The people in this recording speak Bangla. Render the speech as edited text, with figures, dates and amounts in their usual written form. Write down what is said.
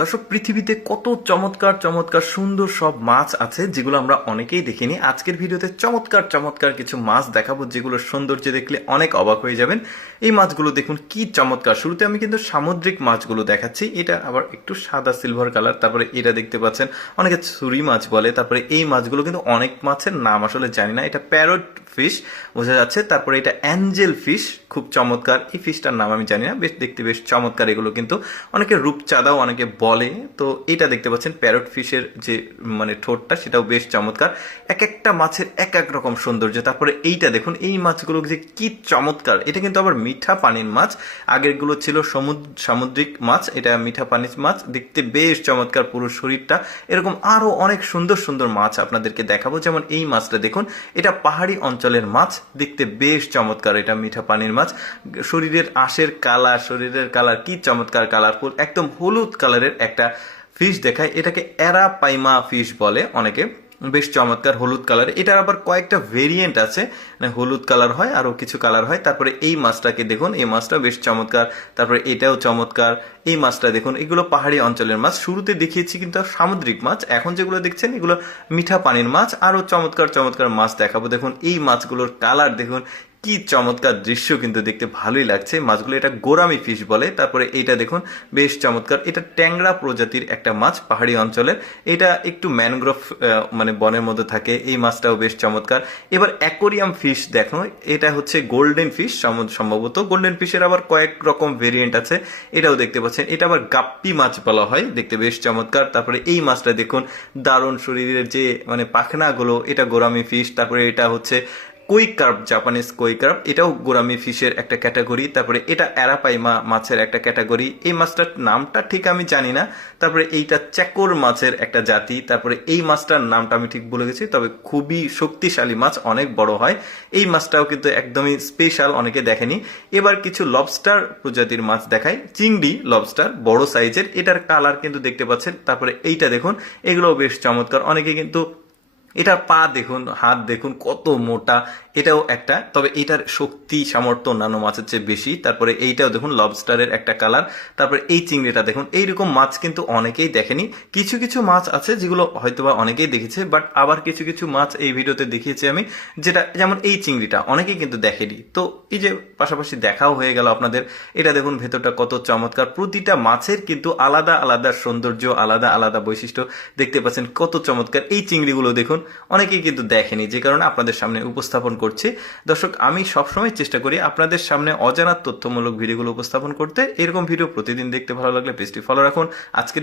দর্শক, পৃথিবীতে কত চমৎকার চমৎকার সুন্দর সব মাছ আছে যেগুলো আমরা অনেকেই দেখিনি। আজকের ভিডিওতে চমৎকার চমৎকার কিছু মাছ দেখাবো যেগুলোর সৌন্দর্য দেখলে অনেক অবাক হয়ে যাবেন। এই মাছগুলো দেখুন কি চমৎকার। শুরুতে আমি কিন্তু সামুদ্রিক মাছগুলো দেখাচ্ছি, এটা আবার একটু সাদা সিলভার কালার। তারপরে এটা দেখতে পাচ্ছেন অনেকে ছুরি মাছ বলে। তারপরে এই মাছগুলো কিন্তু অনেক মাছের নাম আসলে জানি না। এটা প্যারট ফিশ বোঝা যাচ্ছে। তারপরে এটা অ্যাঞ্জেল ফিশ, খুব চমৎকার। এই ফিশটার নাম আমি জানি না, বেশ দেখতে বেশ চমৎকার। এগুলো কিন্তু অনেকে রূপচাঁদাও অনেকে বলে। তো এটা দেখতে পাচ্ছেন প্যারট ফিশের যে ঠোঁটটা, সেটাও বেশ চমৎকার। এক একটা মাছের এক এক রকম সৌন্দর্য। তারপরে এইটা দেখুন, এই মাছগুলো যে কি চমৎকার। এটা কিন্তু আবার মিঠা পানির মাছ, আগেরগুলো ছিল সামুদ্রিক মাছ, এটা মিঠা পানির মাছ। দেখতে বেশ চমৎকার পুরো শরীরটা। এরকম আরো অনেক সুন্দর সুন্দর মাছ আপনাদেরকে দেখাবো। যেমন এই মাছটা দেখুন, এটা পাহাড়ি অঞ্চলের মাছ, দেখতে বেশ চমৎকার। এটা মিঠা পানির মাছ। শরীরের শরীরের কালার কি চমৎকার, কালারফুল, একদম হলুদ কালারের একটা ফিশ দেখায়। এটাকে অ্যারাপাইমা ফিশ বলে অনেকে, বেশ চমৎকার হলুদ কালার। এটার আবার কয়েকটা ভেরিয়েন্ট আছে, হলুদ কালার হয়, আরো কিছু কালার হয়। তারপরে এই মাছটাকে দেখুন, এই মাছটা বেশ চমৎকার। তারপরে এটাও চমৎকার। এই মাছটা দেখুন, এগুলো পাহাড়ি অঞ্চলের মাছ। শুরুতে দেখিয়েছি কিন্তু সামুদ্রিক মাছ, এখন যেগুলো দেখছেন এগুলো মিঠা পানির মাছ। আরো চমৎকার চমৎকার মাছ দেখাবো। দেখুন এই মাছগুলোর কালার দেখুন, কি চমৎকার দৃশ্য, কিন্তু দেখতে ভালোই লাগছে মাছগুলো। এটা গোরামি ফিশ বলে। তারপরে এইটা দেখুন বেশ চমৎকার। এটা ট্যাংরা প্রজাতির একটা মাছ পাহাড়ি অঞ্চলের। এটা একটু ম্যানগ্রোভ বনের মধ্যে থাকে। এই মাছটাও বেশ চমৎকার। এবার অ্যাকোরিয়াম ফিশ দেখো, এটা হচ্ছে গোল্ডেন ফিশ সম্ভবত। গোল্ডেন ফিশের আবার কয়েক রকম ভেরিয়েন্ট আছে, এটাও দেখতে পাচ্ছেন। এটা আবার গাপ্পি মাছ বলা হয়, দেখতে বেশ চমৎকার। তারপরে এই মাছটা দেখুন, দারুণ শরীরের যে পাখনাগুলো, এটা গোরামি ফিশ। তারপরে এটা হচ্ছে কই কার্প, জাপানিজ কই কার্প, এটাও গোরামি ফিশের একটা ক্যাটাগরি। তারপরে এটা অ্যারাপাইমা মাছের একটা ক্যাটাগরি। এই মাছটার নামটা ঠিক আমি জানি না। তারপরে এইটা চ্যাকর মাছের একটা জাতি। তারপরে এই মাছটার নামটা আমি ঠিক ভুলে গেছি, তবে খুবই শক্তিশালী মাছ, অনেক বড় হয়। এই মাছটাও কিন্তু একদমই স্পেশাল, অনেকে দেখেনি। এবার কিছু লবস্টার প্রজাতির মাছ দেখাই। চিংড়ি লবস্টার, বড় সাইজের। এটার কালার কিন্তু দেখতে পাচ্ছেন। তারপরে এইটা দেখুন, এগুলোও বেশ চমৎকার। অনেকে কিন্তু এটার পা দেখুন, হাত দেখুন কত মোটা। এটাও একটা, তবে এটার শক্তি সামর্থ্য অন্যান্য মাছের চেয়ে বেশি। তারপরে এইটাও দেখুন লবস্টারের একটা কালার। তারপরে এই চিংড়িটা দেখুন। এইরকম মাছ কিন্তু অনেকেই দেখেনি। কিছু কিছু মাছ আছে যেগুলো হয়তোবা অনেকেই দেখেছে, বাট আবার কিছু কিছু মাছ এই ভিডিওতে দেখিয়েছি আমি, যেটা যেমন এই চিংড়িটা অনেকেই কিন্তু দেখেনি। তো এই যে পাশাপাশি দেখাও হয়ে গেল আপনাদের। এটা দেখুন ভেতরটা কত চমৎকার। প্রতিটা মাছের কিন্তু আলাদা আলাদা সৌন্দর্য, আলাদা আলাদা বৈশিষ্ট্য দেখতে পাচ্ছেন, কত চমৎকার। এই চিংড়িগুলো দেখুন, অনেকেই কিন্তু দেখেনি, যে কারণে আপনাদের সামনে উপস্থাপন করছি। দর্শক, আমি সবসময় চেষ্টা করি আপনাদের সামনে অজানা তথ্যমূলক ভিডিওগুলো উপস্থাপন করতে। এরকম ভিডিও প্রতিদিন দেখতে ভালো লাগলে পেজটি ফলো রাখুন। আজকে